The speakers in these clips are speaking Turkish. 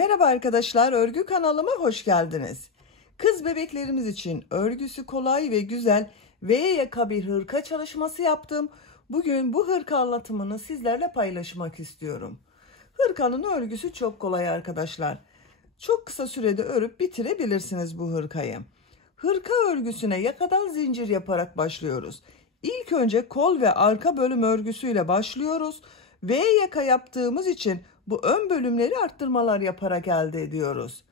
Merhaba arkadaşlar, örgü kanalıma hoş geldiniz. Kız bebeklerimiz için örgüsü kolay ve güzel V yaka bir hırka çalışması yaptım. Bugün bu hırka anlatımını sizlerle paylaşmak istiyorum. Hırkanın örgüsü çok kolay arkadaşlar. Çok kısa sürede örüp bitirebilirsiniz bu hırkayı. Hırka örgüsüne yakadan zincir yaparak başlıyoruz. İlk önce kol ve arka bölüm örgüsüyle başlıyoruz. V yaka yaptığımız için bu ön bölümleri arttırmalar yaparak elde ediyoruz.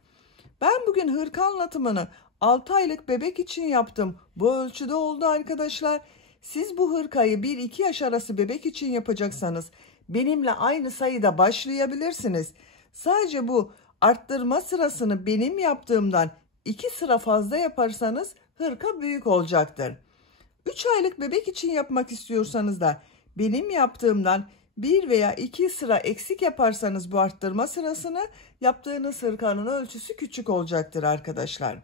Ben bugün hırka anlatımını 6 aylık bebek için yaptım. Bu ölçüde oldu arkadaşlar. Siz bu hırkayı 1-2 yaş arası bebek için yapacaksanız benimle aynı sayıda başlayabilirsiniz. Sadece bu arttırma sırasını benim yaptığımdan 2 sıra fazla yaparsanız hırka büyük olacaktır. 3 aylık bebek için yapmak istiyorsanız da benim yaptığımdan 1 veya 2 sıra eksik yaparsanız bu arttırma sırasını yaptığınız hırkanın ölçüsü küçük olacaktır arkadaşlar.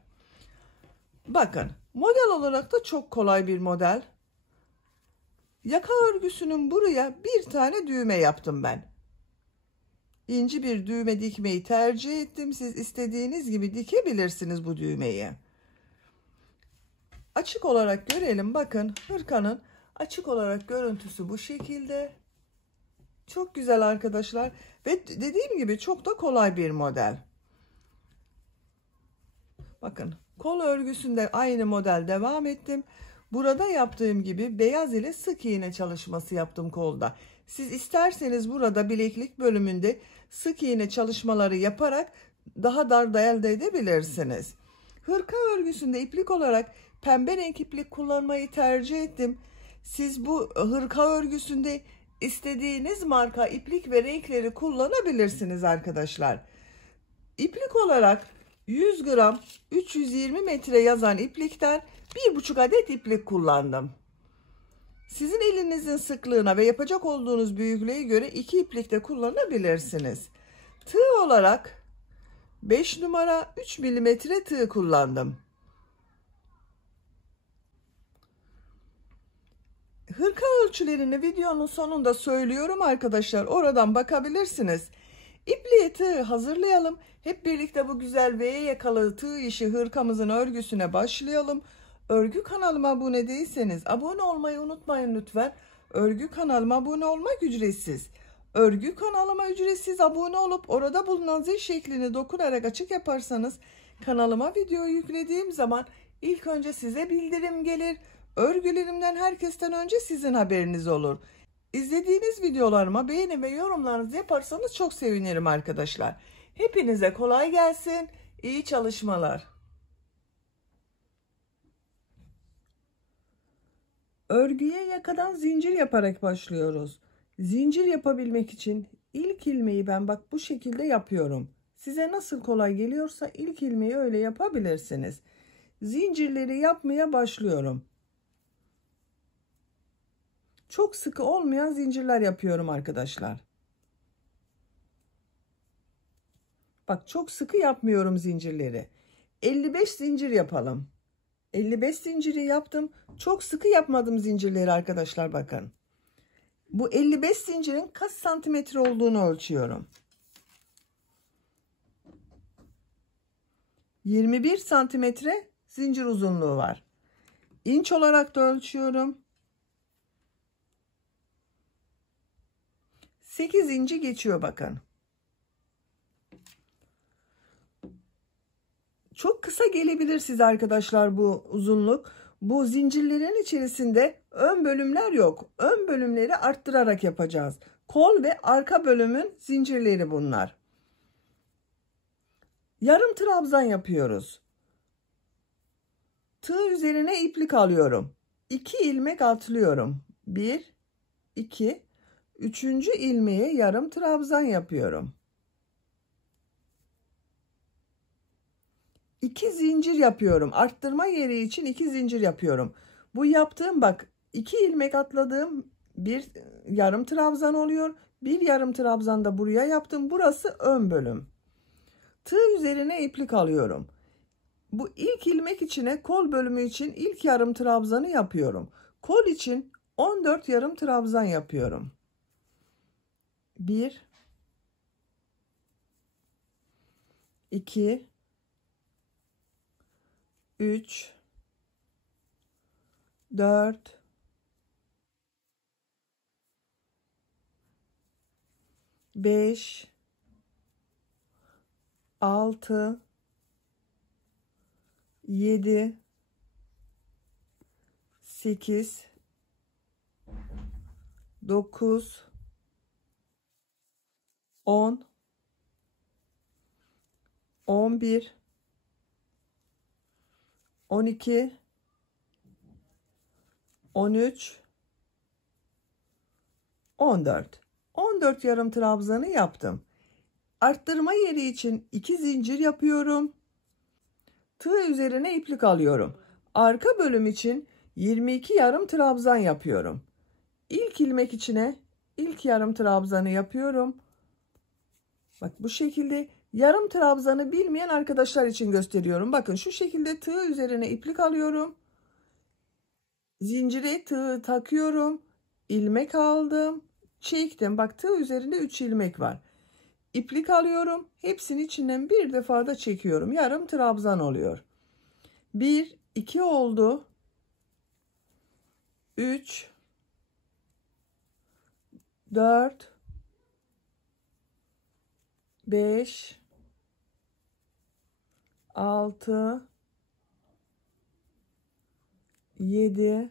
Bakın, model olarak da çok kolay bir model. Yaka örgüsünün buraya bir tane düğme yaptım ben. İnci bir düğme dikmeyi tercih ettim. Siz istediğiniz gibi dikebilirsiniz bu düğmeyi. Açık olarak görelim. Bakın, hırkanın açık olarak görüntüsü bu şekilde. Çok güzel arkadaşlar ve dediğim gibi çok da kolay bir model. Bakın, kol örgüsünde aynı model devam ettim. Burada yaptığım gibi beyaz ile sık iğne çalışması yaptım kolda. Siz isterseniz burada bileklik bölümünde sık iğne çalışmaları yaparak daha dar da elde edebilirsiniz. Hırka örgüsünde iplik olarak pembe renk iplik kullanmayı tercih ettim. Siz bu hırka örgüsünde istediğiniz marka iplik ve renkleri kullanabilirsiniz arkadaşlar. İplik olarak 100 gram 320 metre yazan iplikten 1,5 adet iplik kullandım. Sizin elinizin sıklığına ve yapacak olduğunuz büyüklüğe göre 2 iplik de kullanabilirsiniz. Tığ olarak 5 numara 3 milimetre tığ kullandım. Hırka ölçülerini videonun sonunda söylüyorum arkadaşlar. Oradan bakabilirsiniz. İpliğe tığ hazırlayalım. Hep birlikte bu güzel V yakalı tığ işi hırkamızın örgüsüne başlayalım. Örgü kanalıma abone değilseniz abone olmayı unutmayın lütfen. Örgü kanalıma abone olmak ücretsiz. Örgü kanalıma ücretsiz abone olup orada bulunan zil şeklini dokunarak açık yaparsanız kanalıma video yüklediğim zaman ilk önce size bildirim gelir. Örgülerimden herkesten önce sizin haberiniz olur. İzlediğiniz videolarıma beğeni ve yorumlarınızı yaparsanız çok sevinirim arkadaşlar. Hepinize kolay gelsin. İyi çalışmalar. Örgüye yakadan zincir yaparak başlıyoruz. Zincir yapabilmek için ilk ilmeği ben bak bu şekilde yapıyorum. Size nasıl kolay geliyorsa ilk ilmeği öyle yapabilirsiniz. Zincirleri yapmaya başlıyorum. Çok sıkı olmayan zincirler yapıyorum arkadaşlar. Bak çok sıkı yapmıyorum zincirleri. 55 zincir yapalım. 55 zinciri yaptım. Çok sıkı yapmadım zincirleri arkadaşlar bakın. Bu 55 zincirin kaç santimetre olduğunu ölçüyorum. 21 santimetre zincir uzunluğu var. İnç olarak da ölçüyorum. 8 inci geçiyor bakın. Çok kısa gelebilir size arkadaşlar bu uzunluk. Bu zincirlerin içerisinde ön bölümler yok. Ön bölümleri arttırarak yapacağız. Kol ve arka bölümün zincirleri bunlar. Yarım trabzan yapıyoruz. Tığ üzerine iplik alıyorum. 2 ilmek atlıyorum. 1, 2, 3. ilmeğe yarım trabzan yapıyorum. 2 zincir yapıyorum. Arttırma yeri için 2 zincir yapıyorum. Bu yaptığım bak 2 ilmek atladığım bir yarım trabzan oluyor. Bir yarım trabzan da buraya yaptım. Burası ön bölüm. Tığ üzerine iplik alıyorum. Bu ilk ilmek içine kol bölümü için ilk yarım trabzanı yapıyorum. Kol için 14 yarım trabzan yapıyorum. 1 2, 3, 4, 5, 6, 7, 8, 9, 10, 11, 12, 13, 14. 14 yarım trabzanı yaptım. Arttırma yeri için 2 zincir yapıyorum. Tığ üzerine iplik alıyorum. Arka bölüm için 22 yarım trabzan yapıyorum. İlk ilmek içine ilk yarım trabzanı yapıyorum. Bak bu şekilde yarım trabzanı bilmeyen arkadaşlar için gösteriyorum. Bakın şu şekilde tığ üzerine iplik alıyorum. Zincire tığ takıyorum. İlmek aldım. Çektim. Bak tığ üzerinde 3 ilmek var. İplik alıyorum. Hepsinin içinden bir defa da çekiyorum. Yarım trabzan oluyor. 1, 2 oldu. 3, 4, 5, 6, 7,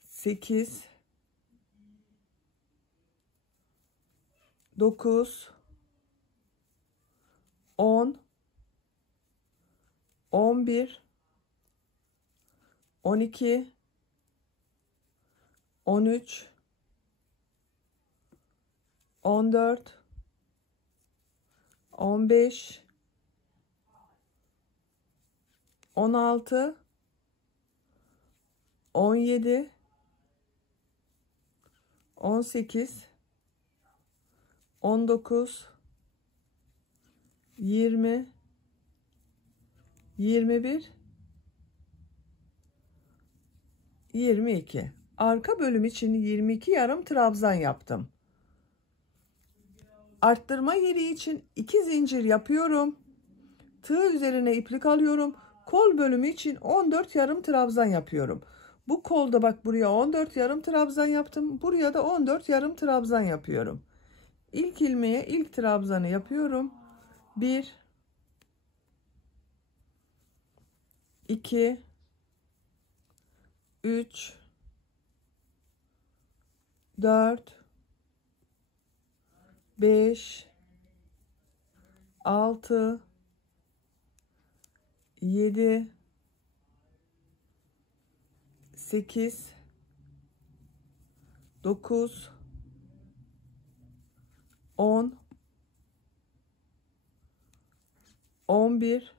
8, 9, 10, 11, 12, 13, 14, 15, 16, 17, 18, 19, 20, 21, 22. Arka bölüm için 22 yarım trabzan yaptım. Arttırma yeri için 2 zincir yapıyorum. Tığ üzerine iplik alıyorum. Kol bölümü için 14 yarım trabzan yapıyorum. Bu kolda bak buraya 14 yarım trabzan yaptım. Buraya da 14 yarım trabzan yapıyorum. İlk ilmeğe ilk trabzanı yapıyorum. 1, 2, 3, 4, 5, 6, 7, 8, 9, 10, 11,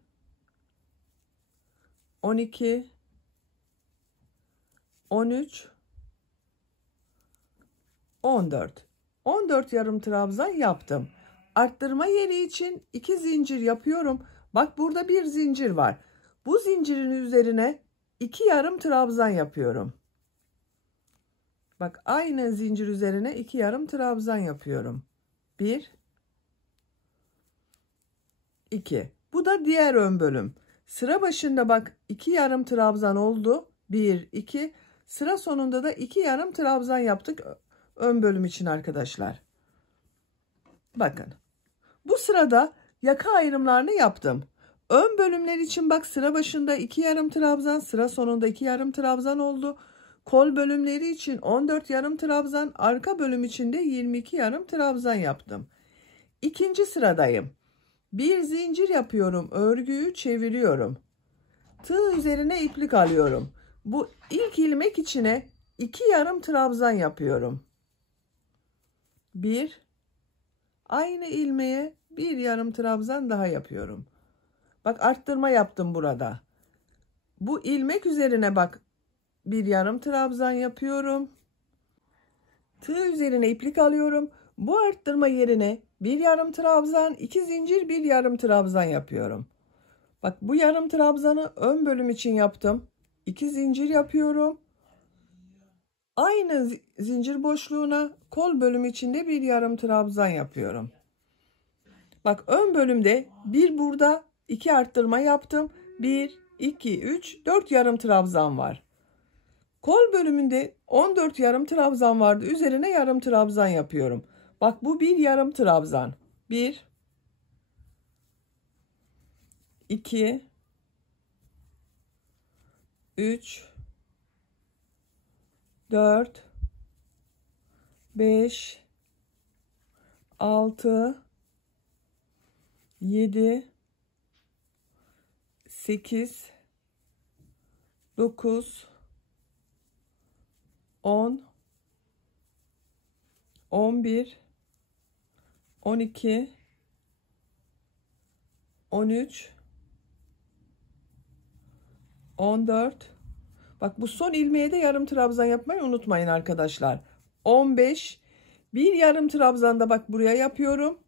12, 13, 14. 14 yarım trabzan yaptım. Arttırma yeri için 2 zincir yapıyorum. Bak burada bir zincir var. Bu zincirin üzerine 2 yarım trabzan yapıyorum. Bak aynı zincir üzerine 2 yarım trabzan yapıyorum. 1, 2. Bu da diğer ön bölüm. Sıra başında bak 2 yarım trabzan oldu. 1, 2. Sıra sonunda da 2 yarım trabzan yaptık ön bölüm için arkadaşlar. Bakın. Bu sırada yaka ayrımlarını yaptım. Ön bölümler için bak sıra başında 2 yarım trabzan, sıra sonunda 2 yarım trabzan oldu. Kol bölümleri için 14 yarım trabzan, arka bölüm için de 22 yarım trabzan yaptım. İkinci sıradayım. Bir zincir yapıyorum, örgüyü çeviriyorum. Tığ üzerine iplik alıyorum. Bu ilk ilmek içine 2 yarım trabzan yapıyorum. 1, aynı ilmeğe bir yarım trabzan daha yapıyorum. Bak arttırma yaptım burada. Bu ilmek üzerine bak bir yarım trabzan yapıyorum. Tığ üzerine iplik alıyorum. Bu arttırma yerine bir yarım trabzan, 2 zincir, bir yarım trabzan yapıyorum. Bak bu yarım trabzanı ön bölüm için yaptım. 2 zincir yapıyorum. Aynı zincir boşluğuna kol bölümü içinde bir yarım trabzan yapıyorum. Bak ön bölümde bir burada 2 arttırma yaptım. 1, 2, 3, 4 yarım trabzan var. Kol bölümünde 14 yarım trabzan vardı. Üzerine yarım trabzan yapıyorum. Bak bu bir yarım trabzan. 1, 2, 3, 4, 5, 6, 7, 8, 9, 10, 11, 12, 13, 14. Bak bu son ilmeğe de yarım trabzan yapmayı unutmayın arkadaşlar. 15. Bir yarım trabzan da bak buraya yapıyorum.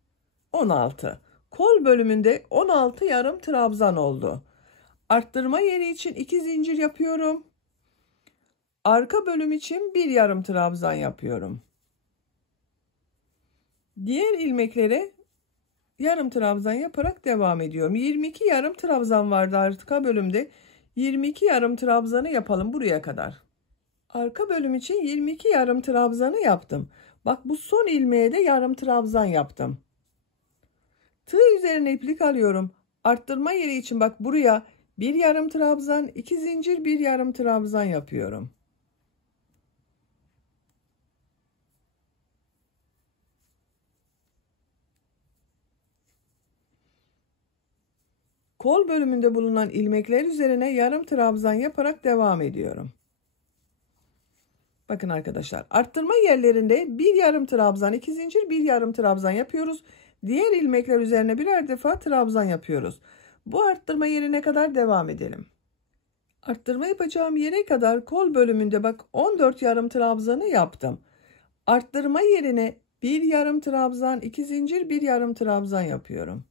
16. Kol bölümünde 16 yarım trabzan oldu. Arttırma yeri için 2 zincir yapıyorum. Arka bölüm için bir yarım trabzan yapıyorum. Diğer ilmeklere yarım trabzan yaparak devam ediyorum. 22 yarım trabzan vardı arka bölümde. 22 yarım trabzanı yapalım buraya kadar. Arka bölüm için 22 yarım trabzanı yaptım. Bak bu son ilmeğe de yarım trabzan yaptım. Tığ üzerine iplik alıyorum. Arttırma yeri için bak buraya bir yarım trabzan, 2 zincir, bir yarım trabzan yapıyorum. Kol bölümünde bulunan ilmekler üzerine yarım trabzan yaparak devam ediyorum. Bakın arkadaşlar, arttırma yerlerinde bir yarım trabzan, 2 zincir, bir yarım trabzan yapıyoruz. Diğer ilmekler üzerine birer defa trabzan yapıyoruz. Bu arttırma yerine kadar devam edelim. Arttırma yapacağım yere kadar kol bölümünde bak 14 yarım trabzanı yaptım. Arttırma yerine bir yarım trabzan, 2 zincir, bir yarım trabzan yapıyorum.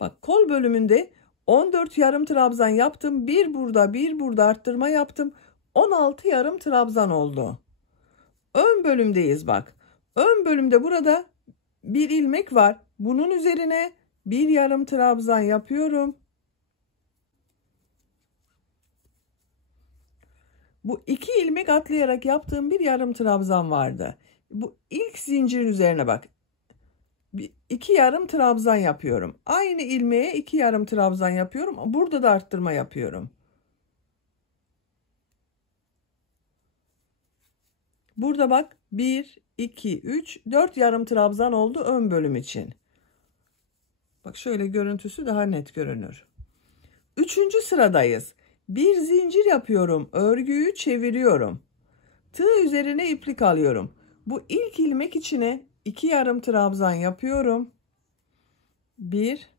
Bak kol bölümünde 14 yarım trabzan yaptım. Bir burada, bir burada arttırma yaptım. 16 yarım trabzan oldu. Ön bölümdeyiz bak. Ön bölümde burada bir ilmek var. Bunun üzerine bir yarım trabzan yapıyorum. Bu iki ilmek atlayarak yaptığım bir yarım trabzan vardı. Bu ilk zincirin üzerine bak. İki yarım trabzan yapıyorum. Aynı ilmeğe iki yarım trabzan yapıyorum. Burada da arttırma yapıyorum. Burada bak 1, 2, 3, 4 yarım trabzan oldu ön bölüm için. Bak şöyle görüntüsü daha net görünür. Üçüncü sıradayız. Bir zincir yapıyorum. Örgüyü çeviriyorum. Tığ üzerine iplik alıyorum. Bu ilk ilmek içine 2 yarım trabzan yapıyorum. 1,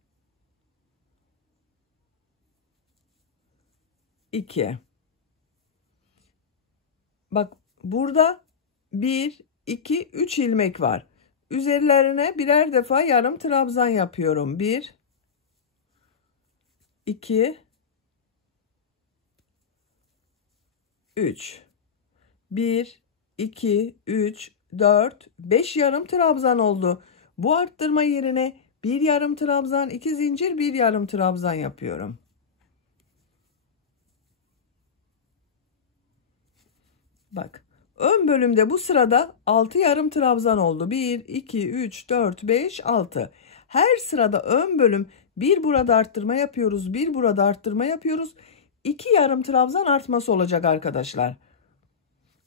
2. Bak burada 1, 2, 3 ilmek var. Üzerlerine birer defa yarım trabzan yapıyorum. 1, 2, 3. 1, 2, 3, 4, 5 yarım trabzan oldu. Bu arttırma yerine bir yarım trabzan, 2 zincir, bir yarım trabzan yapıyorum. Bak ön bölümde bu sırada 6 yarım trabzan oldu. 1, 2, 3, 4, 5, 6. Her sırada ön bölüm bir burada arttırma yapıyoruz. Bir burada arttırma yapıyoruz. 2 yarım trabzan artması olacak arkadaşlar.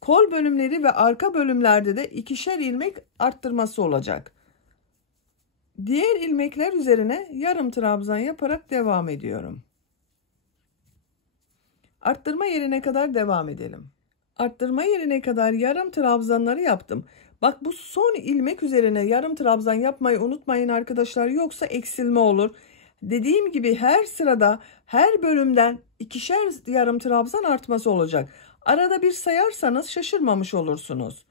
Kol bölümleri ve arka bölümlerde de ikişer ilmek arttırması olacak. Diğer ilmekler üzerine yarım trabzan yaparak devam ediyorum. Arttırma yerine kadar devam edelim. Arttırma yerine kadar yarım trabzanları yaptım. Bak bu son ilmek üzerine yarım trabzan yapmayı unutmayın arkadaşlar. Yoksa eksilme olur. Dediğim gibi her sırada her bölümden ikişer yarım trabzan artması olacak. Arada bir sayarsanız şaşırmamış olursunuz.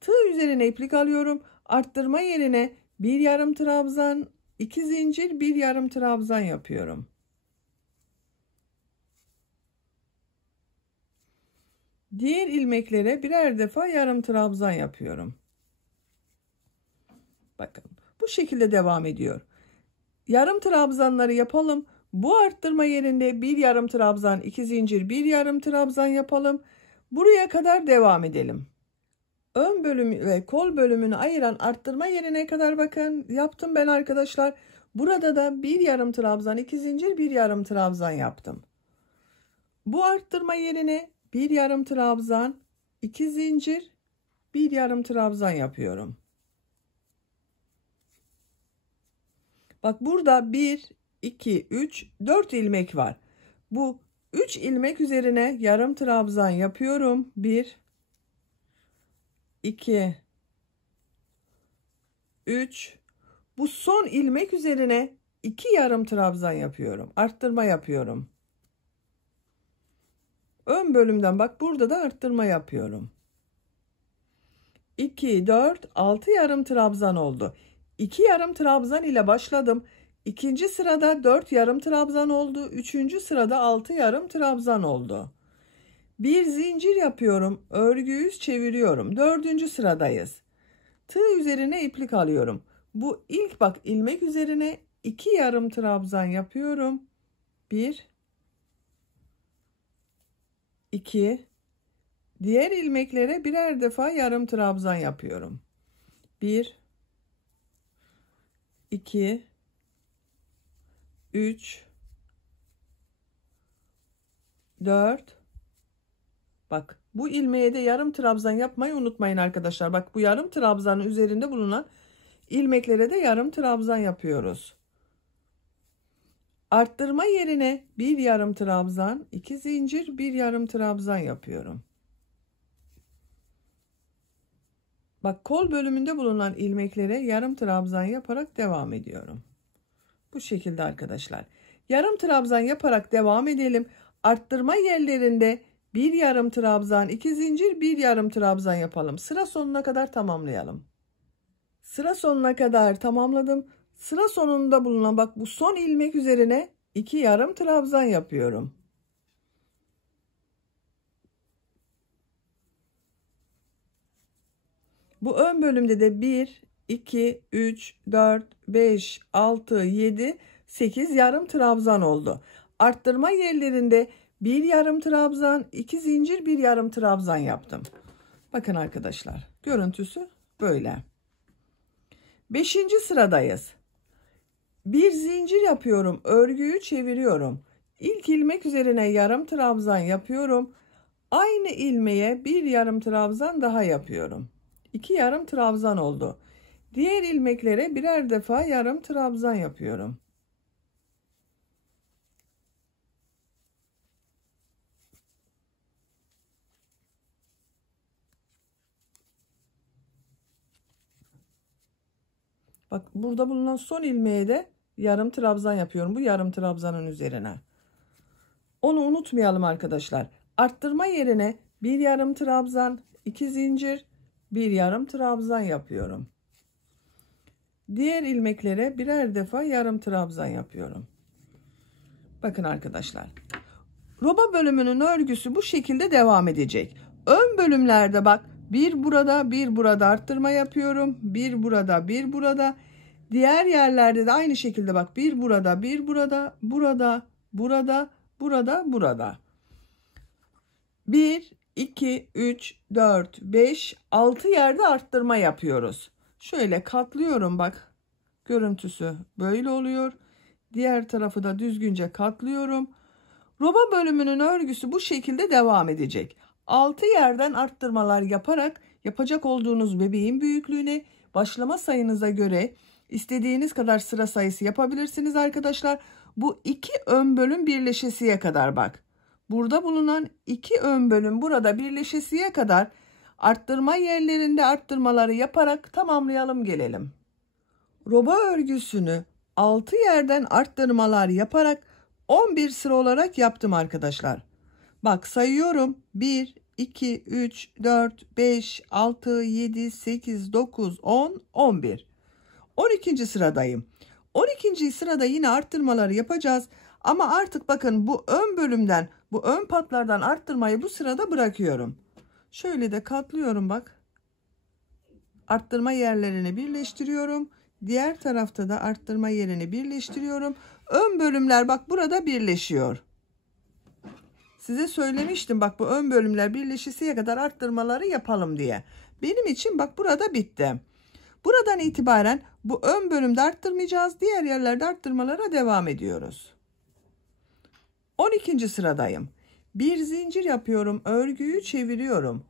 Tığ üzerine iplik alıyorum. Arttırma yerine bir yarım trabzan, 2 zincir, bir yarım trabzan yapıyorum. Diğer ilmeklere birer defa yarım trabzan yapıyorum. Bakın bu şekilde devam ediyor. Yarım trabzanları yapalım. Bu arttırma yerinde bir yarım trabzan, 2 zincir, bir yarım trabzan yapalım. Buraya kadar devam edelim. Ön bölümü ve kol bölümünü ayıran arttırma yerine kadar bakın yaptım ben arkadaşlar. Burada da bir yarım trabzan, 2 zincir, bir yarım trabzan yaptım. Bu arttırma yerine bir yarım trabzan, 2 zincir, bir yarım trabzan yapıyorum. Bak burada 1, 2, 3, 4 ilmek var. Bu 3 ilmek üzerine yarım trabzan yapıyorum. 1, 2, 3. Bu son ilmek üzerine 2 yarım trabzan yapıyorum. Arttırma yapıyorum. Ön bölümden bak burada da arttırma yapıyorum. 2, 4, 6 yarım trabzan oldu. 2 yarım trabzan ile başladım. İkinci sırada 4 yarım trabzan oldu. Üçüncü sırada 6 yarım trabzan oldu. Bir zincir yapıyorum. Örgüyü çeviriyorum. Dördüncü sıradayız. Tığ üzerine iplik alıyorum. Bu ilk bak ilmek üzerine 2 yarım trabzan yapıyorum. 1, 2. Diğer ilmeklere birer defa yarım trabzan yapıyorum. 1, 2, 3, 4. Bak bu ilmeğe de yarım trabzan yapmayı unutmayın arkadaşlar. Bak bu yarım trabzanın üzerinde bulunan ilmeklere de yarım trabzan yapıyoruz. Arttırma yerine bir yarım trabzan, 2 zincir, bir yarım trabzan yapıyorum. Bak kol bölümünde bulunan ilmeklere yarım trabzan yaparak devam ediyorum. Bu şekilde arkadaşlar. Yarım trabzan yaparak devam edelim. Arttırma yerlerinde bir yarım trabzan, 2 zincir, bir yarım trabzan yapalım. Sıra sonuna kadar tamamlayalım. Sıra sonuna kadar tamamladım. Sıra sonunda bulunan bak bu son ilmek üzerine 2 yarım trabzan yapıyorum. Bu ön bölümde de 1, 2, 3, 4, 5, 6, 7, 8 yarım trabzan oldu. Arttırma yerlerinde bir yarım trabzan, 2 zincir, bir yarım trabzan yaptım. Bakın arkadaşlar görüntüsü böyle. 5. sıradayız. Bir zincir yapıyorum. Örgüyü çeviriyorum. İlk ilmek üzerine yarım trabzan yapıyorum. Aynı ilmeğe bir yarım trabzan daha yapıyorum. 2 yarım trabzan oldu. Diğer ilmeklere birer defa yarım trabzan yapıyorum. Bak burada bulunan son ilmeğe de yarım trabzan yapıyorum. Bu yarım trabzanın üzerine. Onu unutmayalım arkadaşlar. Arttırma yerine bir yarım trabzan, 2 zincir, bir yarım trabzan yapıyorum. Diğer ilmeklere birer defa yarım trabzan yapıyorum. Bakın arkadaşlar. Roba bölümünün örgüsü bu şekilde devam edecek. Ön bölümlerde bak bir burada bir burada arttırma yapıyorum. Bir burada bir burada. Diğer yerlerde de aynı şekilde bak bir burada bir burada burada burada burada burada. 1, 2, 3, 4, 5, 6 yerde arttırma yapıyoruz. Şöyle katlıyorum bak. Görüntüsü böyle oluyor. Diğer tarafı da düzgünce katlıyorum. Roba bölümünün örgüsü bu şekilde devam edecek. 6 yerden arttırmalar yaparak yapacak olduğunuz bebeğin büyüklüğüne başlama sayınıza göre istediğiniz kadar sıra sayısı yapabilirsiniz arkadaşlar. Bu 2 ön bölüm birleşesiye kadar bak. Burada bulunan 2 ön bölüm burada birleşesiye kadar arttırma yerlerinde arttırmaları yaparak tamamlayalım gelelim. Roba örgüsünü 6 yerden arttırmalar yaparak 11 sıra olarak yaptım arkadaşlar. Bak sayıyorum. 1, 2, 3, 4, 5, 6, 7, 8, 9, 10, 11. 12. sıradayım. 12. sırada yine arttırmaları yapacağız. Ama artık bakın bu ön bölümden, bu ön patlardan arttırmayı bu sırada bırakıyorum. Şöyle de katlıyorum bak. Arttırma yerlerini birleştiriyorum. Diğer tarafta da arttırma yerini birleştiriyorum. Ön bölümler bak burada birleşiyor. Size söylemiştim bak, bu ön bölümler birleşesiye kadar arttırmaları yapalım diye. Benim için bak burada bitti. Buradan itibaren bu ön bölümde arttırmayacağız. Diğer yerlerde arttırmalara devam ediyoruz. 12. sıradayım. Bir zincir yapıyorum. Örgüyü çeviriyorum.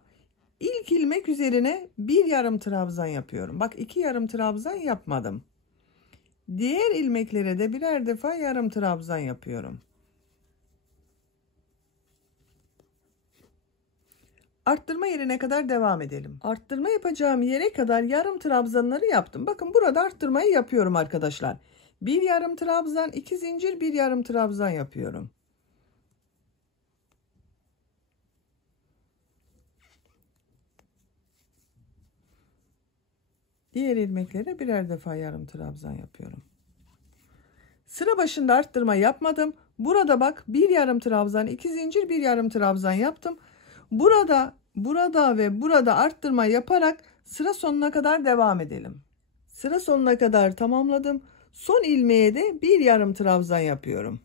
İlk ilmek üzerine bir yarım trabzan yapıyorum. Bak 2 yarım trabzan yapmadım. Diğer ilmeklere de birer defa yarım trabzan yapıyorum. Arttırma yerine kadar devam edelim. Arttırma yapacağım yere kadar yarım trabzanları yaptım. Bakın burada arttırmayı yapıyorum arkadaşlar. Bir yarım trabzan, 2 zincir, bir yarım trabzan yapıyorum. Diğer ilmeklere birer defa yarım trabzan yapıyorum. Sıra başında arttırma yapmadım. Burada bak bir yarım trabzan, 2 zincir, bir yarım trabzan yaptım. Burada ve burada arttırma yaparak sıra sonuna kadar devam edelim. Sıra sonuna kadar tamamladım. Son ilmeğe de bir yarım trabzan yapıyorum.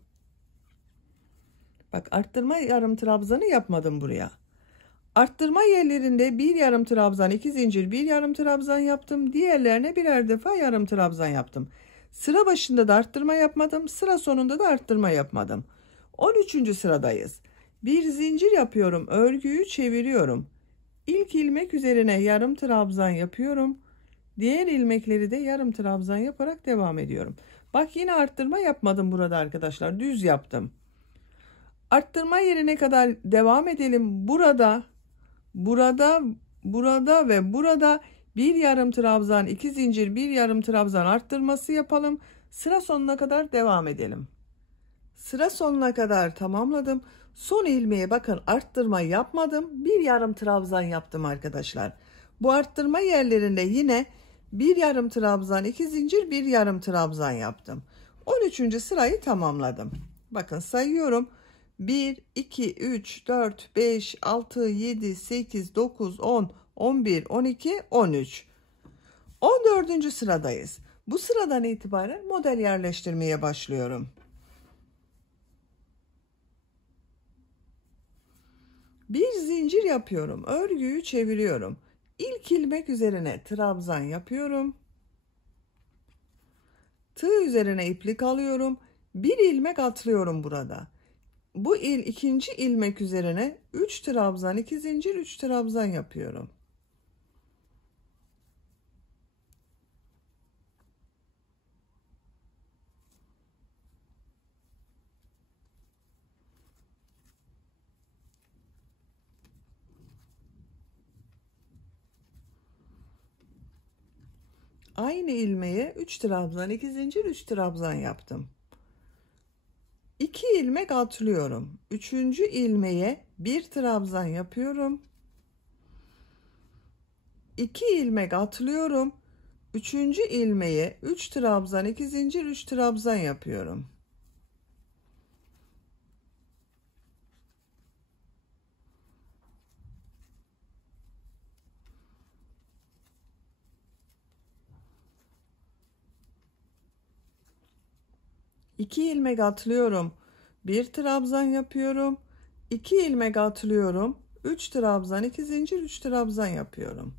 Bak arttırma yarım trabzanı yapmadım buraya. Arttırma yerlerinde bir yarım trabzan, 2 zincir, bir yarım trabzan yaptım. Diğerlerine birer defa yarım trabzan yaptım. Sıra başında da arttırma yapmadım. Sıra sonunda da arttırma yapmadım. 13. sıradayız. Bir zincir yapıyorum. Örgüyü çeviriyorum. İlk ilmek üzerine yarım trabzan yapıyorum. Diğer ilmekleri de yarım trabzan yaparak devam ediyorum. Bak yine arttırma yapmadım burada arkadaşlar. Düz yaptım. Arttırma yerine kadar devam edelim. Burada ve burada bir yarım trabzan, 2 zincir, bir yarım trabzan arttırması yapalım. Sıra sonuna kadar devam edelim. Sıra sonuna kadar tamamladım. Son ilmeğe bakın arttırma yapmadım. Bir yarım trabzan yaptım arkadaşlar. Bu arttırma yerlerinde yine bir yarım trabzan, 2 zincir, bir yarım trabzan yaptım. 13. sırayı tamamladım. Bakın sayıyorum. 1, 2, 3, 4, 5, 6, 7, 8, 9, 10, 11, 12, 13. 14. sıradayız. Bu sıradan itibaren model yerleştirmeye başlıyorum. Bir zincir yapıyorum. Örgüyü çeviriyorum. İlk ilmek üzerine trabzan yapıyorum. Tığ üzerine iplik alıyorum. Bir ilmek atlıyorum burada. Bu ikinci ilmek üzerine 3 trabzan, 2 zincir, 3 trabzan yapıyorum. Aynı ilmeğe 3 trabzan, 2 zincir, 3 trabzan yaptım. 2 ilmek atlıyorum. 3. ilmeğe 1 trabzan yapıyorum. 2 ilmek atlıyorum. 3. ilmeğe 3 trabzan, 2 zincir, 3 trabzan yapıyorum. İki ilmek atlıyorum. 1 trabzan yapıyorum. 2 ilmek atlıyorum. 3 trabzan, 2 zincir, 3 trabzan yapıyorum.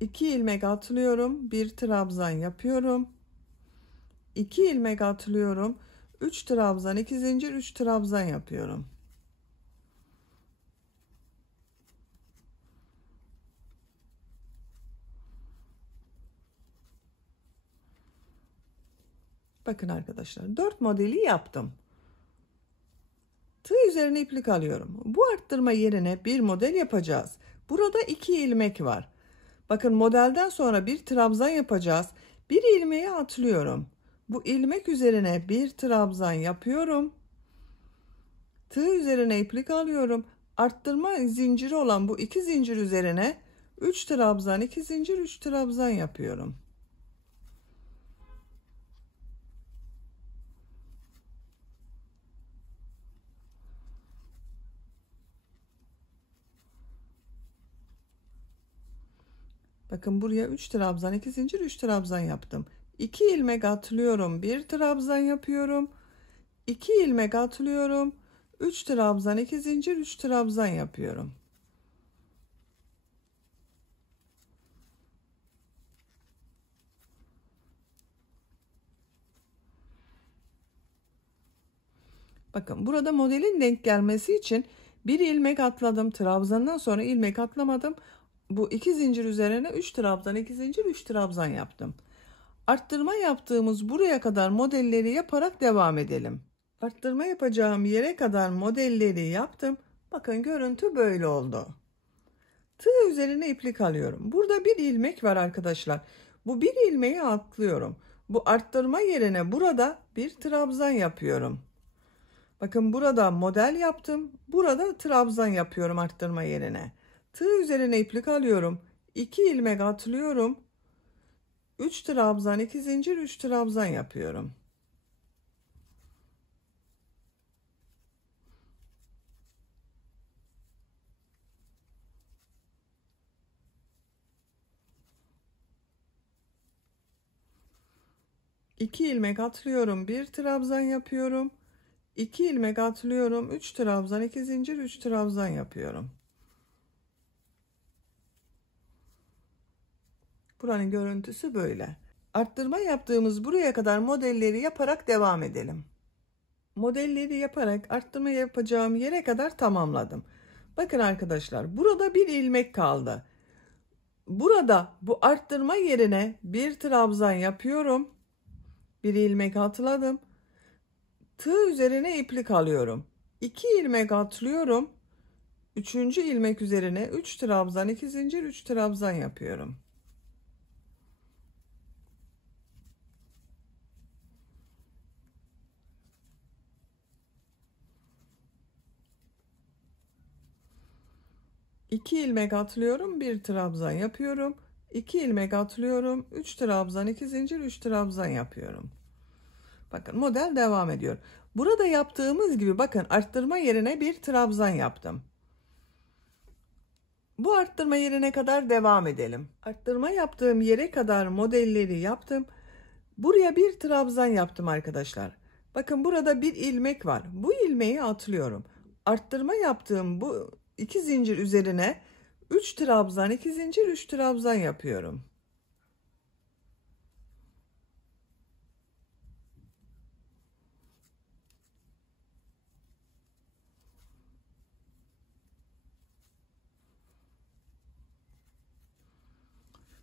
İki ilmek atlıyorum. 1 trabzan yapıyorum. 2 ilmek atlıyorum. 3 trabzan, 2 zincir, 3 trabzan yapıyorum. Bakın arkadaşlar 4 modeli yaptım. Tığ üzerine iplik alıyorum. Bu arttırma yerine bir model yapacağız. Burada 2 ilmek var. Bakın modelden sonra bir trabzan yapacağız. Bir ilmeği atlıyorum. Bu ilmek üzerine bir trabzan yapıyorum. Tığ üzerine iplik alıyorum. Arttırma zinciri olan bu 2 zincir üzerine 3 trabzan, 2 zincir, 3 trabzan yapıyorum. Bakın buraya 3 trabzan, 2 zincir, 3 trabzan yaptım. 2 ilmek atlıyorum, 1 trabzan yapıyorum. 2 ilmek atlıyorum, 3 trabzan, 2 zincir, 3 trabzan yapıyorum. Bakın burada modelin denk gelmesi için bir ilmek atladım. Trabzandan sonra ilmek atlamadım. Bu 2 zincir üzerine 3 trabzan, 2 zincir, 3 trabzan yaptım. Arttırma yaptığımız buraya kadar modelleri yaparak devam edelim. Arttırma yapacağım yere kadar modelleri yaptım. Bakın görüntü böyle oldu. Tığ üzerine iplik alıyorum. Burada bir ilmek var arkadaşlar. Bu bir ilmeği atlıyorum. Bu arttırma yerine burada bir trabzan yapıyorum. Bakın burada model yaptım. Burada trabzan yapıyorum arttırma yerine. Tığ üzerine iplik alıyorum. 2 ilmek atlıyorum. 3 trabzan, 2 zincir, 3 trabzan yapıyorum. İki ilmek atlıyorum, bir trabzan yapıyorum. 2 ilmek atlıyorum, 3 trabzan, 2 zincir, 3 trabzan yapıyorum. Buranın görüntüsü böyle. Arttırma yaptığımız buraya kadar modelleri yaparak devam edelim. Modelleri yaparak arttırma yapacağım yere kadar tamamladım. Bakın arkadaşlar, burada bir ilmek kaldı. Burada bu arttırma yerine bir trabzan yapıyorum. Bir ilmek atladım. Tığ üzerine iplik alıyorum. 2 ilmek atlıyorum. 3. ilmek üzerine 3 trabzan, 2 zincir, 3 trabzan yapıyorum. İki ilmek atlıyorum, bir trabzan yapıyorum. 2 ilmek atlıyorum, 3 trabzan, 2 zincir, 3 trabzan yapıyorum. Bakın model devam ediyor. Burada yaptığımız gibi bakın arttırma yerine bir trabzan yaptım. Bu arttırma yerine kadar devam edelim. Arttırma yaptığım yere kadar modelleri yaptım. Buraya bir trabzan yaptım arkadaşlar. Bakın burada bir ilmek var. Bu ilmeği atlıyorum. Arttırma yaptığım bu 2 zincir üzerine 3 trabzan, 2 zincir, 3 trabzan yapıyorum.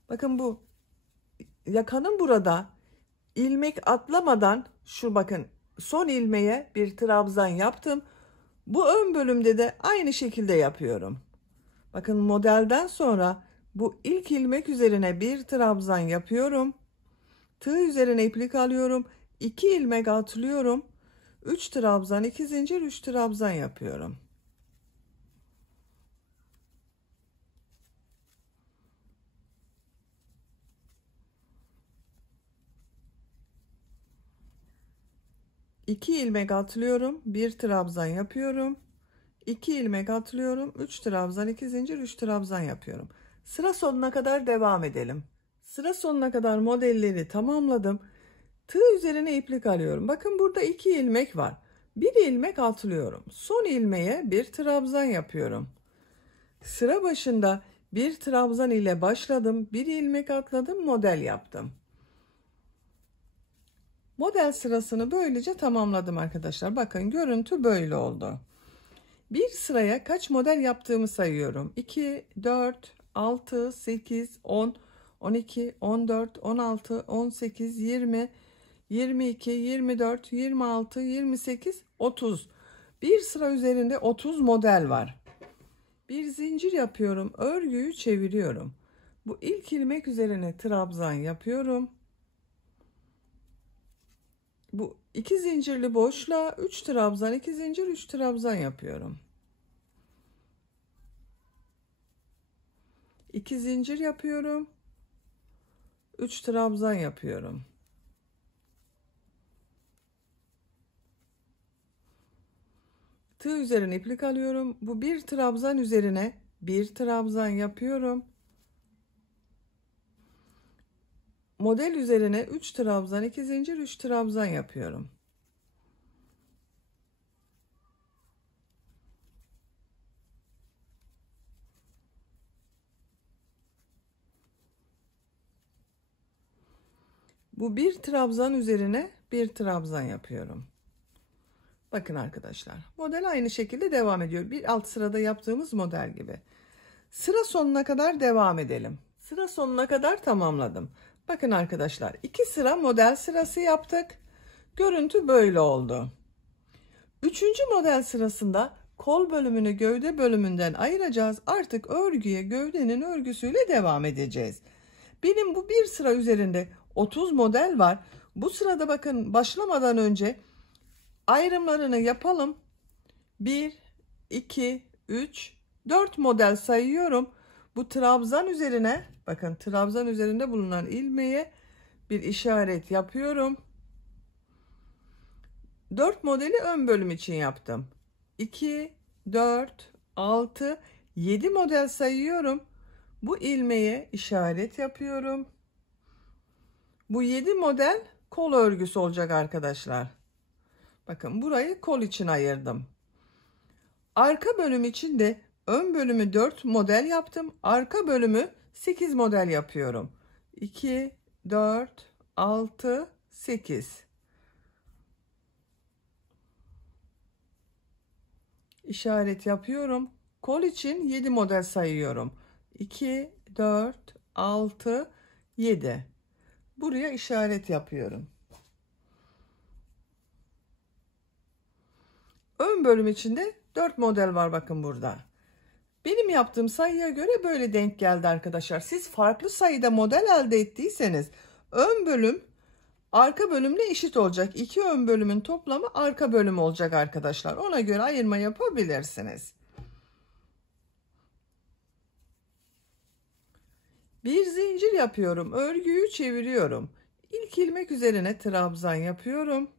Bakın bu yakanın burada ilmek atlamadan şu bakın son ilmeğe bir trabzan yaptım. Bu ön bölümde de aynı şekilde yapıyorum. Bakın modelden sonra bu ilk ilmek üzerine bir trabzan yapıyorum. Tığ üzerine iplik alıyorum. 2 ilmek atlıyorum. 3 trabzan, 2 zincir, 3 trabzan yapıyorum. İki ilmek atlıyorum, bir trabzan yapıyorum. 2 ilmek atlıyorum, 3 trabzan, 2 zincir, 3 trabzan yapıyorum. Sıra sonuna kadar devam edelim. Sıra sonuna kadar modelleri tamamladım. Tığ üzerine iplik alıyorum. Bakın burada 2 ilmek var. Bir ilmek atlıyorum. Son ilmeğe bir trabzan yapıyorum. Sıra başında bir trabzan ile başladım. Bir ilmek atladım, model yaptım. Model sırasını böylece tamamladım arkadaşlar. Bakın görüntü böyle oldu. Bir sıraya kaç model yaptığımı sayıyorum. 2, 4, 6, 8, 10, 12, 14, 16, 18, 20, 22, 24, 26, 28, 30. Bir sıra üzerinde 30 model var. Bir zincir yapıyorum. Örgüyü çeviriyorum. Bu ilk ilmek üzerine trabzan yapıyorum. Bu 2 zincirli boşluğa 3 trabzan, 2 zincir, 3 trabzan yapıyorum. 2 zincir yapıyorum. 3 trabzan yapıyorum. Tığ üzerine iplik alıyorum. Bu bir trabzan üzerine bir trabzan yapıyorum. Model üzerine 3 trabzan, 2 zincir, 3 trabzan yapıyorum. Bu bir trabzan üzerine bir trabzan yapıyorum. Bakın arkadaşlar, model aynı şekilde devam ediyor. Bir alt sırada yaptığımız model gibi. Sıra sonuna kadar devam edelim. Sıra sonuna kadar tamamladım. Bakın arkadaşlar, 2 sıra model sırası yaptık. Görüntü böyle oldu. 3. model sırasında kol bölümünü gövde bölümünden ayıracağız. Artık örgüye gövdenin örgüsüyle devam edeceğiz. Benim bu bir sıra üzerinde 30 model var. Bu sırada bakın, başlamadan önce ayrımlarını yapalım. 1, 2, 3, 4 model sayıyorum. Bu trabzan üzerine, bakın trabzan üzerinde bulunan ilmeğe bir işaret yapıyorum. 4 modeli ön bölüm için yaptım. 2, 4, 6, 7 model sayıyorum. Bu ilmeğe işaret yapıyorum. Bu 7 model kol örgüsü olacak arkadaşlar. Bakın burayı kol için ayırdım. Arka bölüm için de ön bölümü 4 model yaptım. Arka bölümü 8 model yapıyorum. 2, 4, 6, 8. İşaret yapıyorum. Kol için 7 model sayıyorum. 2, 4, 6, 7. Buraya işaret yapıyorum. Ön bölüm içinde 4 model var bakın burada. Benim yaptığım sayıya göre böyle denk geldi arkadaşlar. Siz farklı sayıda model elde ettiyseniz ön bölüm arka bölümle eşit olacak. 2 ön bölümün toplamı arka bölüm olacak arkadaşlar. Ona göre ayırma yapabilirsiniz. Bir zincir yapıyorum. Örgüyü çeviriyorum. İlk ilmek üzerine trabzan yapıyorum.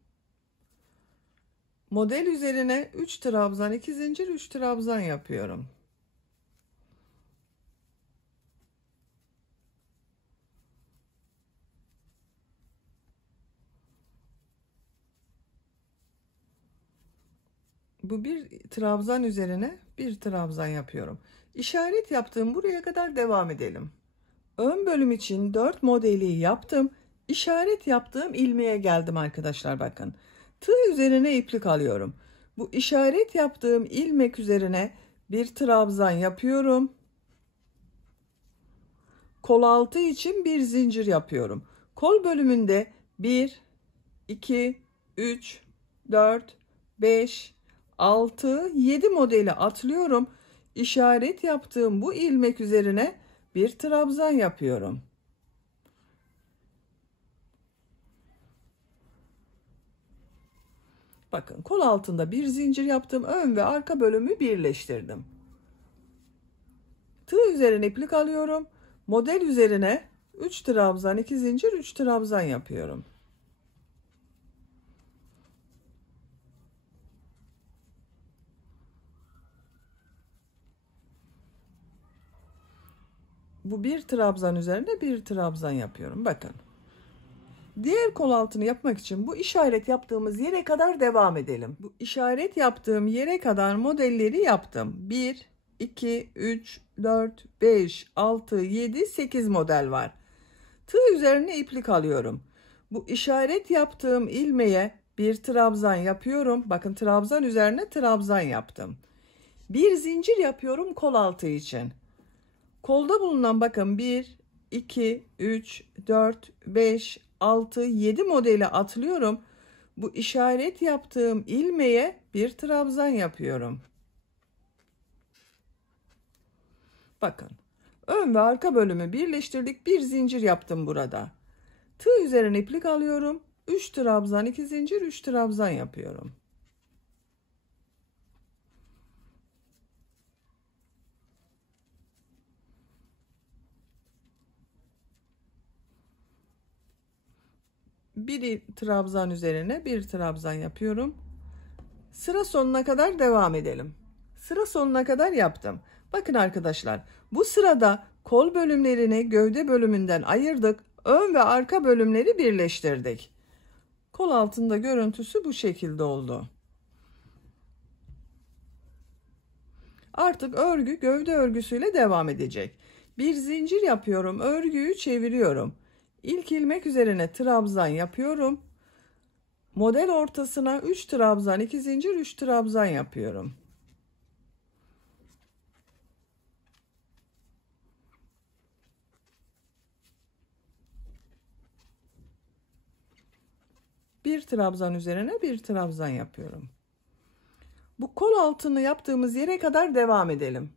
Model üzerine 3 trabzan, 2 zincir, 3 trabzan yapıyorum. Bu bir trabzan üzerine bir trabzan yapıyorum. İşaret yaptığım buraya kadar devam edelim. Ön bölüm için 4 modeli yaptım. İşaret yaptığım ilmeğe geldim arkadaşlar, bakın. Tığ üzerine iplik alıyorum. Bu işaret yaptığım ilmek üzerine bir trabzan yapıyorum. Kol altı için bir zincir yapıyorum. Kol bölümünde 1, 2, 3, 4, 5, 6, 7 modeli atlıyorum. İşaret yaptığım bu ilmek üzerine bir trabzan yapıyorum. Bakın, kol altında bir zincir yaptım. Ön ve arka bölümü birleştirdim. Tığ üzerine iplik alıyorum. Model üzerine 3 trabzan, 2 zincir, 3 trabzan yapıyorum. Bu bir trabzan üzerine bir trabzan yapıyorum. Bakın. Diğer kol altını yapmak için bu işaret yaptığımız yere kadar devam edelim. Bu işaret yaptığım yere kadar modelleri yaptım. 1, 2, 3, 4, 5, 6, 7, 8 model var. Tığ üzerine iplik alıyorum. Bu işaret yaptığım ilmeğe bir trabzan yapıyorum. Bakın, trabzan üzerine trabzan yaptım. Bir zincir yapıyorum kol altı için. Kolda bulunan bakın 1, 2, 3, 4, 5, 6, 7 modeli atlıyorum. Bu işaret yaptığım ilmeğe bir trabzan yapıyorum. Bakın, ön ve arka bölümü birleştirdik. Bir zincir yaptım burada. Tığ üzerine iplik alıyorum. 3 trabzan, 2 zincir, 3 trabzan yapıyorum. bir trabzan üzerine bir trabzan yapıyorum. Sıra sonuna kadar devam edelim. Sıra sonuna kadar yaptım. Bakın arkadaşlar, bu sırada kol bölümlerini gövde bölümünden ayırdık. Ön ve arka bölümleri birleştirdik. Kol altında görüntüsü bu şekilde oldu. Artık örgü gövde örgüsüyle devam edecek. Bir zincir yapıyorum, örgüyü çeviriyorum. İlk ilmek üzerine trabzan yapıyorum. Model ortasına 3 trabzan, 2 zincir, 3 trabzan yapıyorum. Bir trabzan üzerine bir trabzan yapıyorum. Bu kol altını yaptığımız yere kadar devam edelim.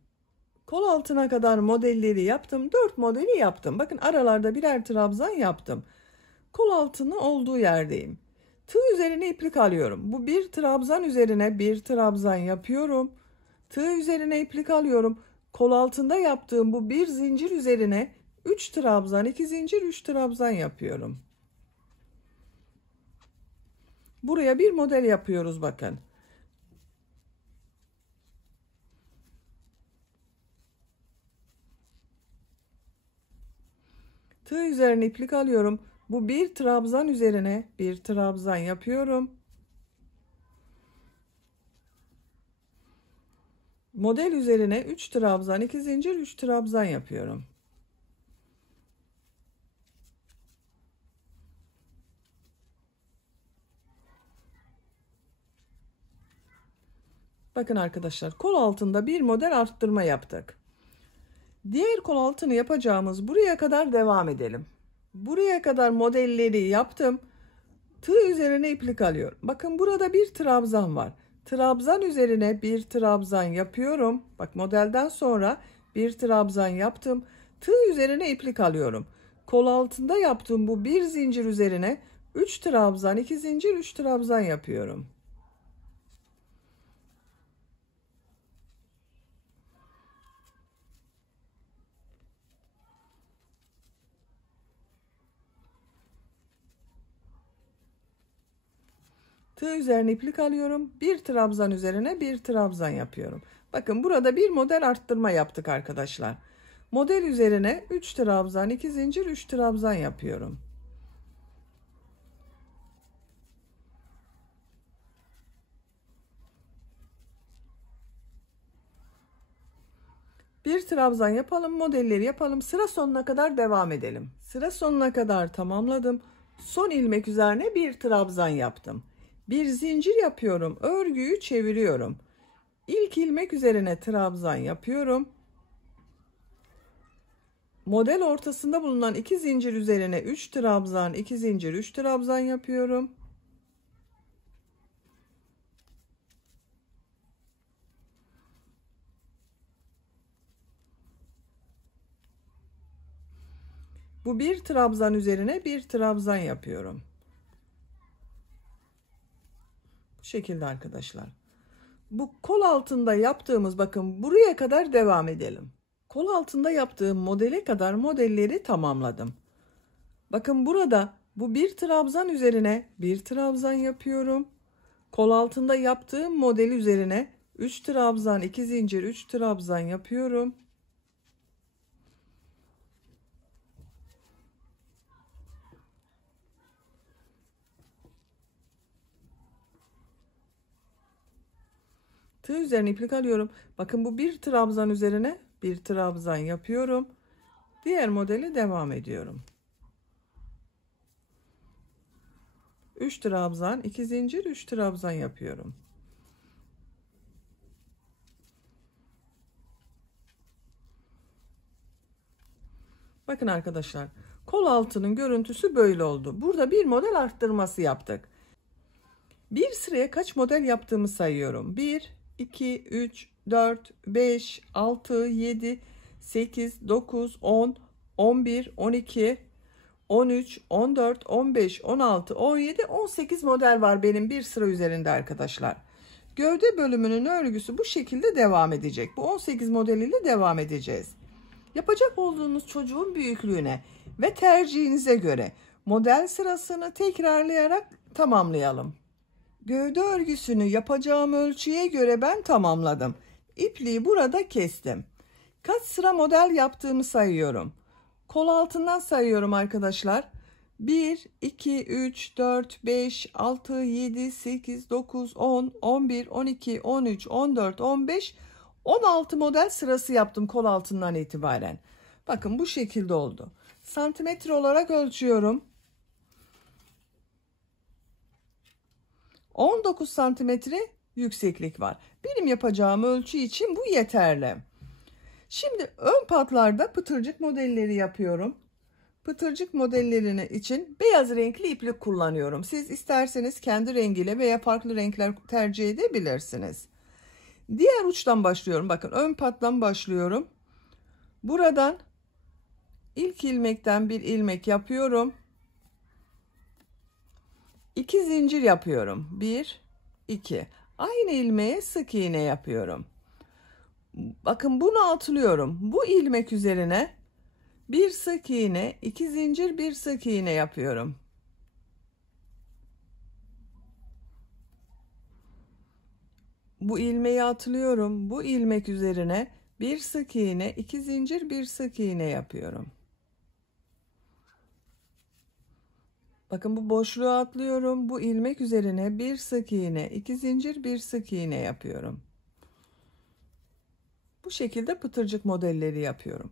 Kol altına kadar modelleri yaptım. 4 modeli yaptım. Bakın aralarda birer trabzan yaptım. Kol altını olduğu yerdeyim. Tığ üzerine iplik alıyorum. Bu bir trabzan üzerine bir trabzan yapıyorum. Tığ üzerine iplik alıyorum. Kol altında yaptığım bu bir zincir üzerine 3 trabzan, 2 zincir, 3 trabzan yapıyorum. Buraya bir model yapıyoruz bakın. Tığ üzerine iplik alıyorum. Bu bir trabzan üzerine bir trabzan yapıyorum. Model üzerine 3 trabzan, 2 zincir, 3 trabzan yapıyorum. Bakın arkadaşlar, kol altında bir model arttırma yaptık. Diğer kol altını yapacağımız buraya kadar devam edelim. Buraya kadar modelleri yaptım. Tığ üzerine iplik alıyorum. Bakın burada bir trabzan var. Trabzan üzerine bir trabzan yapıyorum. Bak modelden sonra bir trabzan yaptım. Tığ üzerine iplik alıyorum. Kol altında yaptığım bu bir zincir üzerine 3 trabzan, 2 zincir, 3 trabzan yapıyorum. Tığ üzerine iplik alıyorum. Bir trabzan üzerine bir trabzan yapıyorum. Bakın burada bir model arttırma yaptık arkadaşlar. Model üzerine 3 trabzan, 2 zincir, 3 trabzan yapıyorum. Bir trabzan yapalım, modelleri yapalım. Sıra sonuna kadar devam edelim. Sıra sonuna kadar tamamladım. Son ilmek üzerine bir trabzan yaptım. Bir zincir yapıyorum. Örgüyü çeviriyorum. İlk ilmek üzerine trabzan yapıyorum. Model ortasında bulunan 2 zincir üzerine 3 trabzan, 2 zincir, 3 trabzan yapıyorum. Bu bir trabzan üzerine bir trabzan yapıyorum. Bu şekilde arkadaşlar. Bu kol altında yaptığımız, bakın buraya kadar devam edelim. Kol altında yaptığım modele kadar modelleri tamamladım. Bakın burada bu bir trabzan üzerine bir trabzan yapıyorum. Kol altında yaptığım model üzerine 3 trabzan, 2 zincir, 3 trabzan yapıyorum. Tığ üzerine iplik alıyorum. Bakın bu bir trabzan üzerine bir trabzan yapıyorum. Diğer modeli devam ediyorum. 3 trabzan, 2 zincir, 3 trabzan yapıyorum. Bakın arkadaşlar, kol altının görüntüsü böyle oldu. Burada bir model arttırması yaptık. Bir sıraya kaç model yaptığımı sayıyorum. 1, 2, 3, 4, 5, 6, 7, 8, 9, 10, 11, 12, 13, 14, 15, 16, 17, 18 model var benim bir sıra üzerinde arkadaşlar. Gövde bölümünün örgüsü bu şekilde devam edecek. Bu 18 modeliyle devam edeceğiz. Yapacak olduğunuz çocuğun büyüklüğüne ve tercihinize göre model sırasını tekrarlayarak tamamlayalım. Gövde örgüsünü yapacağım ölçüye göre ben tamamladım. İpliği burada kestim. Kaç sıra model yaptığımı sayıyorum. Kol altından sayıyorum arkadaşlar. 1, 2, 3, 4, 5, 6, 7, 8, 9, 10, 11, 12, 13, 14, 15, 16 model sırası yaptım kol altından itibaren. Bakın bu şekilde oldu. Santimetre olarak ölçüyorum. 19 santimetre yükseklik var. Benim yapacağım ölçü için bu yeterli. Şimdi ön patlarda pıtırcık modelleri yapıyorum. Pıtırcık modellerini için beyaz renkli iplik kullanıyorum. Siz isterseniz kendi rengiyle veya farklı renkler tercih edebilirsiniz. Diğer uçtan başlıyorum. Bakın ön pattan başlıyorum. Buradan ilk ilmekten bir ilmek yapıyorum. 2 zincir yapıyorum. 1, 2. Aynı ilmeğe sık iğne yapıyorum. Bakın bunu atlıyorum. Bu ilmek üzerine bir sık iğne, 2 zincir, bir sık iğne yapıyorum. Bu ilmeği atlıyorum. Bu ilmek üzerine bir sık iğne, 2 zincir, bir sık iğne yapıyorum. Bakın bu boşluğu atlıyorum. Bu ilmek üzerine bir sık iğne, 2 zincir, bir sık iğne yapıyorum. Bu şekilde pıtırcık modelleri yapıyorum.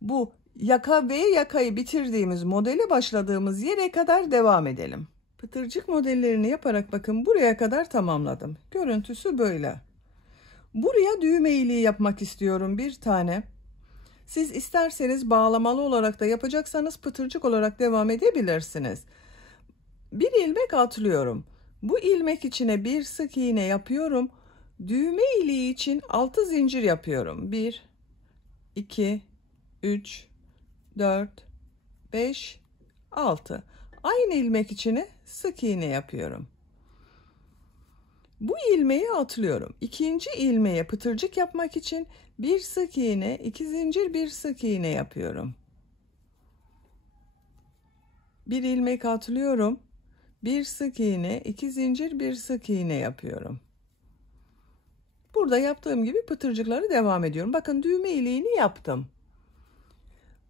Bu yaka ve yakayı bitirdiğimiz modele başladığımız yere kadar devam edelim. Pıtırcık modellerini yaparak bakın buraya kadar tamamladım. Görüntüsü böyle. Buraya düğme iliği yapmak istiyorum bir tane. Siz isterseniz bağlamalı olarak da yapacaksanız pıtırcık olarak devam edebilirsiniz. Bir ilmek atlıyorum. Bu ilmek içine bir sık iğne yapıyorum. Düğme iliği için 6 zincir yapıyorum. 1, 2, 3, 4, 5, 6. Aynı ilmek içine sık iğne yapıyorum. Bu ilmeği atlıyorum. İkinci ilmeğe pıtırcık yapmak için bir sık iğne, 2 zincir, bir sık iğne yapıyorum. Bir ilmek atlıyorum. Bir sık iğne, 2 zincir, bir sık iğne yapıyorum. Burada yaptığım gibi pıtırcıkları devam ediyorum. Bakın düğme iliğini yaptım.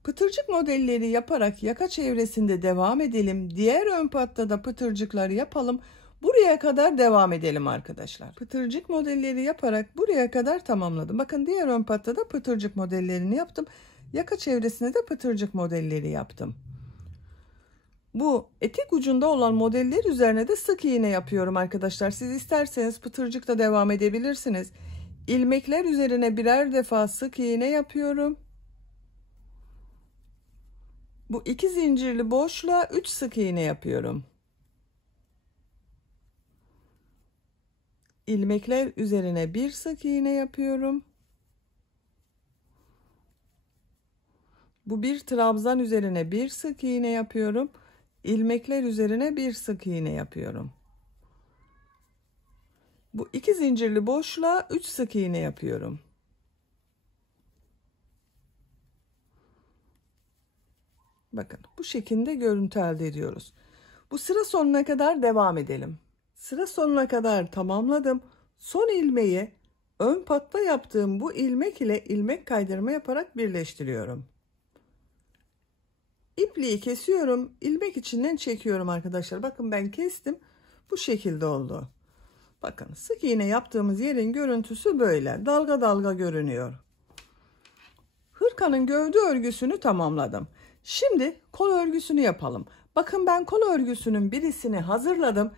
Pıtırcık modelleri yaparak yaka çevresinde devam edelim. Diğer ön patta da pıtırcıkları yapalım. Buraya kadar devam edelim arkadaşlar. Pıtırcık modelleri yaparak buraya kadar tamamladım. Bakın diğer ön patta da pıtırcık modellerini yaptım. Yaka çevresinde de pıtırcık modelleri yaptım. Bu etek ucunda olan modeller üzerine de sık iğne yapıyorum arkadaşlar. Siz isterseniz pıtırcıkla devam edebilirsiniz. İlmekler üzerine birer defa sık iğne yapıyorum. Bu 2 zincirli boşluğa 3 sık iğne yapıyorum. İlmekler üzerine bir sık iğne yapıyorum. Bu bir trabzan üzerine bir sık iğne yapıyorum. İlmekler üzerine bir sık iğne yapıyorum. Bu 2 zincirli boşluğa 3 sık iğne yapıyorum. Bakın bu şekilde görüntü elde ediyoruz. Bu sıra sonuna kadar devam edelim. Sıra sonuna kadar tamamladım. Son ilmeği ön patta yaptığım bu ilmek ile ilmek kaydırma yaparak birleştiriyorum. İpliği kesiyorum. İlmek içinden çekiyorum arkadaşlar. Bakın ben kestim. Bu şekilde oldu. Bakın sık iğne yaptığımız yerin görüntüsü böyle. Dalga dalga görünüyor. Hırkanın gövde örgüsünü tamamladım. Şimdi kol örgüsünü yapalım. Bakın ben kol örgüsünün birisini hazırladım.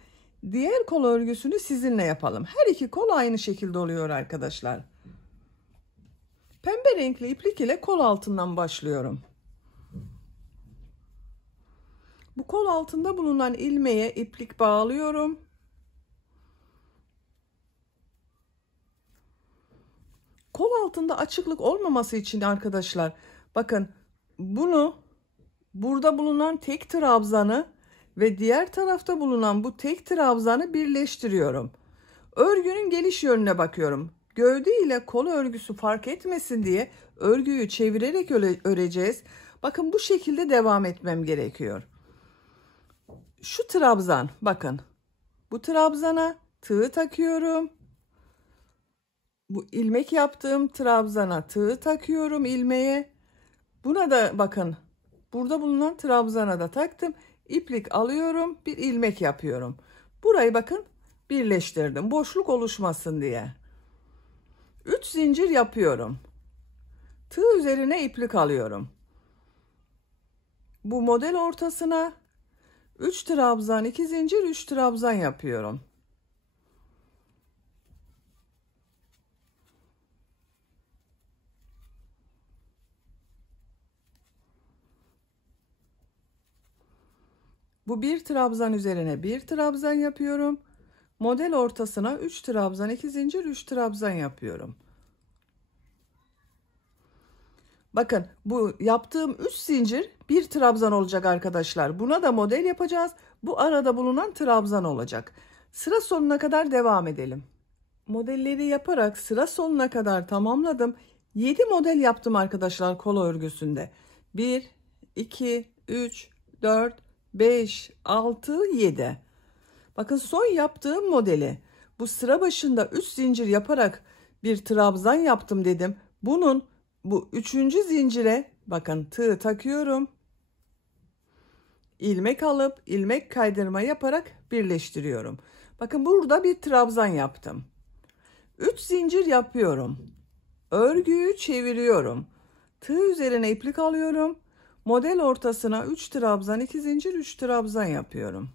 Diğer kol örgüsünü sizinle yapalım. Her iki kol aynı şekilde oluyor arkadaşlar. Pembe renkli iplik ile kol altından başlıyorum. Bu kol altında bulunan ilmeğe iplik bağlıyorum. Kol altında açıklık olmaması için arkadaşlar bakın bunu burada bulunan tek trabzanı ve diğer tarafta bulunan bu tek trabzanı birleştiriyorum. Örgünün geliş yönüne bakıyorum. Gövde ile kol örgüsü fark etmesin diye örgüyü çevirerek öreceğiz. Bakın bu şekilde devam etmem gerekiyor. Şu trabzan, bakın. Bu trabzana tığ takıyorum. Bu ilmek yaptığım trabzana tığ takıyorum ilmeğe. Buna da bakın. Burada bulunan trabzana da taktım. İplik alıyorum, bir ilmek yapıyorum. Burayı bakın birleştirdim. Boşluk oluşmasın diye. 3 zincir yapıyorum. Tığ üzerine iplik alıyorum. Bu model ortasına 3 trabzan, 2 zincir, 3 trabzan yapıyorum. Bu bir trabzan üzerine bir trabzan yapıyorum. Model ortasına 3 trabzan, 2 zincir, 3 trabzan yapıyorum. Bakın bu yaptığım 3 zincir bir trabzan olacak arkadaşlar. Buna da model yapacağız. Bu arada bulunan trabzan olacak. Sıra sonuna kadar devam edelim. Modelleri yaparak sıra sonuna kadar tamamladım. 7 model yaptım arkadaşlar kol örgüsünde. 1, 2, 3, 4, 5, 6, 7. Bakın son yaptığım modeli bu sıra başında 3 zincir yaparak bir trabzan yaptım dedim. Bunun bu 3. zincire bakın tığ takıyorum. İlmek alıp ilmek kaydırma yaparak birleştiriyorum. Bakın burada bir trabzan yaptım. 3 zincir yapıyorum. Örgüyü çeviriyorum. Tığ üzerine iplik alıyorum. Model ortasına 3 trabzan, 2 zincir, 3 trabzan yapıyorum.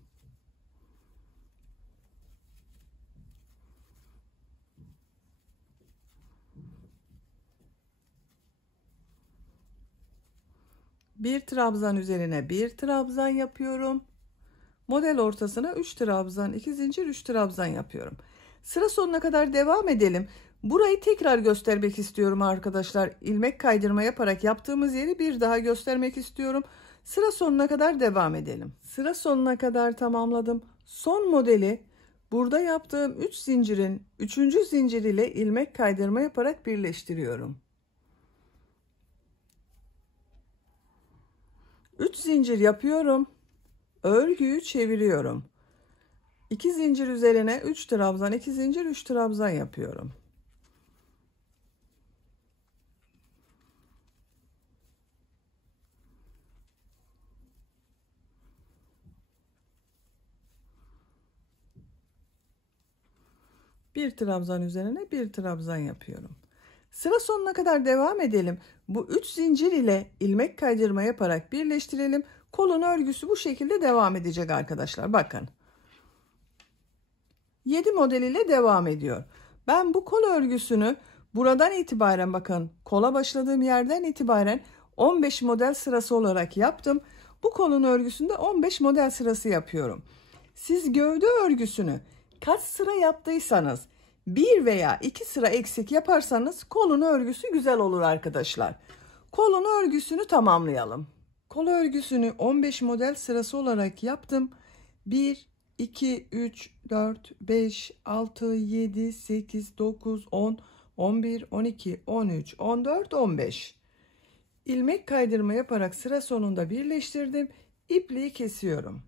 Bir trabzan üzerine bir trabzan yapıyorum. Model ortasına 3 trabzan, 2 zincir, 3 trabzan yapıyorum. Sıra sonuna kadar devam edelim. Burayı tekrar göstermek istiyorum arkadaşlar. İlmek kaydırma yaparak yaptığımız yeri bir daha göstermek istiyorum. Sıra sonuna kadar devam edelim. Sıra sonuna kadar tamamladım. Son modeli burada yaptığım 3 zincirin 3. zincir ile ilmek kaydırma yaparak birleştiriyorum. 3 zincir yapıyorum. Örgüyü çeviriyorum. 2 zincir üzerine 3 trabzan, 2 zincir, 3 trabzan yapıyorum. Bir trabzan üzerine bir trabzan yapıyorum. Sıra sonuna kadar devam edelim. Bu 3 zincir ile ilmek kaydırma yaparak birleştirelim. Kolun örgüsü bu şekilde devam edecek arkadaşlar. Bakın. 7 model ile devam ediyor. Ben bu kol örgüsünü buradan itibaren bakın kola başladığım yerden itibaren 15 model sırası olarak yaptım. Bu kolun örgüsünde 15 model sırası yapıyorum. Siz gövde örgüsünü kaç sıra yaptıysanız bir veya 2 sıra eksik yaparsanız kolun örgüsü güzel olur arkadaşlar. Kolun örgüsünü tamamlayalım. Kol örgüsünü 15 model sırası olarak yaptım. 1, 2, 3, 4, 5, 6, 7, 8, 9, 10, 11, 12, 13, 14, 15. İlmek kaydırma yaparak sıra sonunda birleştirdim. İpliği kesiyorum.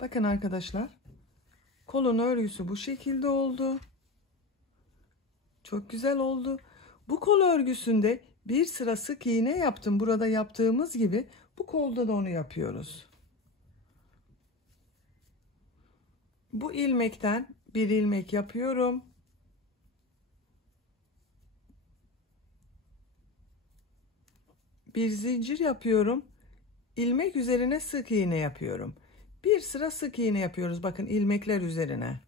Bakın arkadaşlar. Kolun örgüsü bu şekilde oldu. Çok güzel oldu. Bu kol örgüsünde bir sıra sık iğne yaptım. Burada yaptığımız gibi bu kolda da onu yapıyoruz. Bu ilmekten bir ilmek yapıyorum. Bir zincir yapıyorum. İlmek üzerine sık iğne yapıyorum. Bir sıra sık iğne yapıyoruz. Bakın ilmekler üzerine.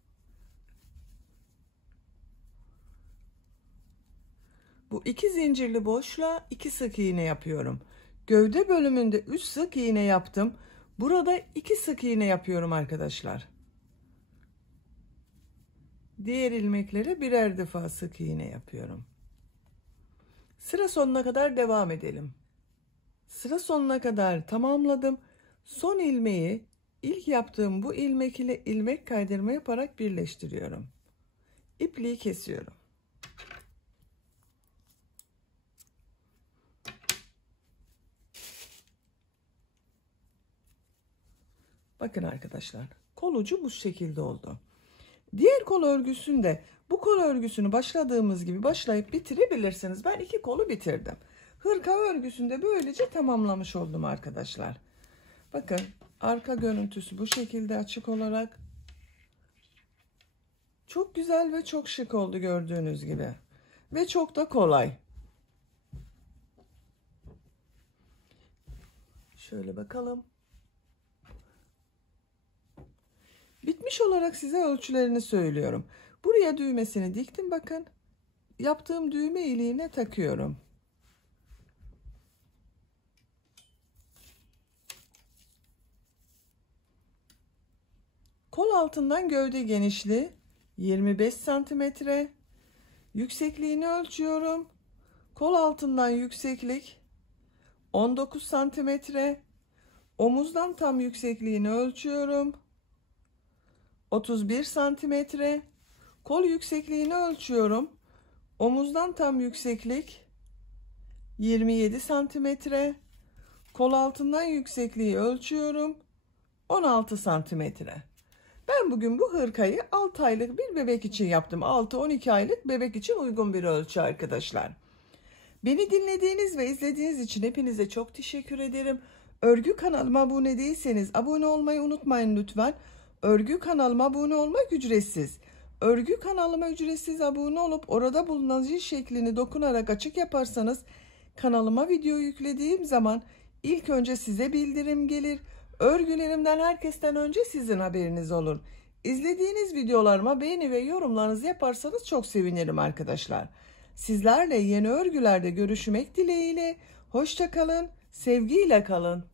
Bu 2 zincirli boşluğa 2 sık iğne yapıyorum. Gövde bölümünde 3 sık iğne yaptım. Burada 2 sık iğne yapıyorum arkadaşlar. Diğer ilmeklere birer defa sık iğne yapıyorum. Sıra sonuna kadar devam edelim. Sıra sonuna kadar tamamladım. Son ilmeği ilk yaptığım bu ilmek ile ilmek kaydırma yaparak birleştiriyorum. İpliği kesiyorum. Bakın arkadaşlar, kol ucu bu şekilde oldu. Diğer kol örgüsünde bu kol örgüsünü başladığımız gibi başlayıp bitirebilirsiniz. Ben 2 kolu bitirdim. Hırka örgüsünde böylece tamamlamış oldum arkadaşlar. Bakın arka görüntüsü bu şekilde açık olarak. Çok güzel ve çok şık oldu gördüğünüz gibi. Ve çok da kolay. Şöyle bakalım. Bitmiş olarak size ölçülerini söylüyorum. Buraya düğmesini diktim bakın. Yaptığım düğme iliğine takıyorum. Kol altından gövde genişliği 25 santimetre. Yüksekliğini ölçüyorum. Kol altından yükseklik 19 santimetre. Omuzdan tam yüksekliğini ölçüyorum. 31 santimetre. Kol yüksekliğini ölçüyorum. Omuzdan tam yükseklik 27 santimetre. Kol altından yüksekliği ölçüyorum. 16 santimetre. Ben bugün bu hırkayı 6 aylık bir bebek için yaptım. 6-12 aylık bebek için uygun bir ölçü arkadaşlar. Beni dinlediğiniz ve izlediğiniz için hepinize çok teşekkür ederim. Örgü kanalıma abone değilseniz abone olmayı unutmayın lütfen. Örgü kanalıma abone olmak ücretsiz. Örgü kanalıma ücretsiz abone olup orada bulunan zil şeklini dokunarak açık yaparsanız kanalıma video yüklediğim zaman ilk önce size bildirim gelir. Örgülerimden herkesten önce sizin haberiniz olur. İzlediğiniz videolarıma beğeni ve yorumlarınızı yaparsanız çok sevinirim arkadaşlar. Sizlerle yeni örgülerde görüşmek dileğiyle. Hoşça kalın, sevgiyle kalın.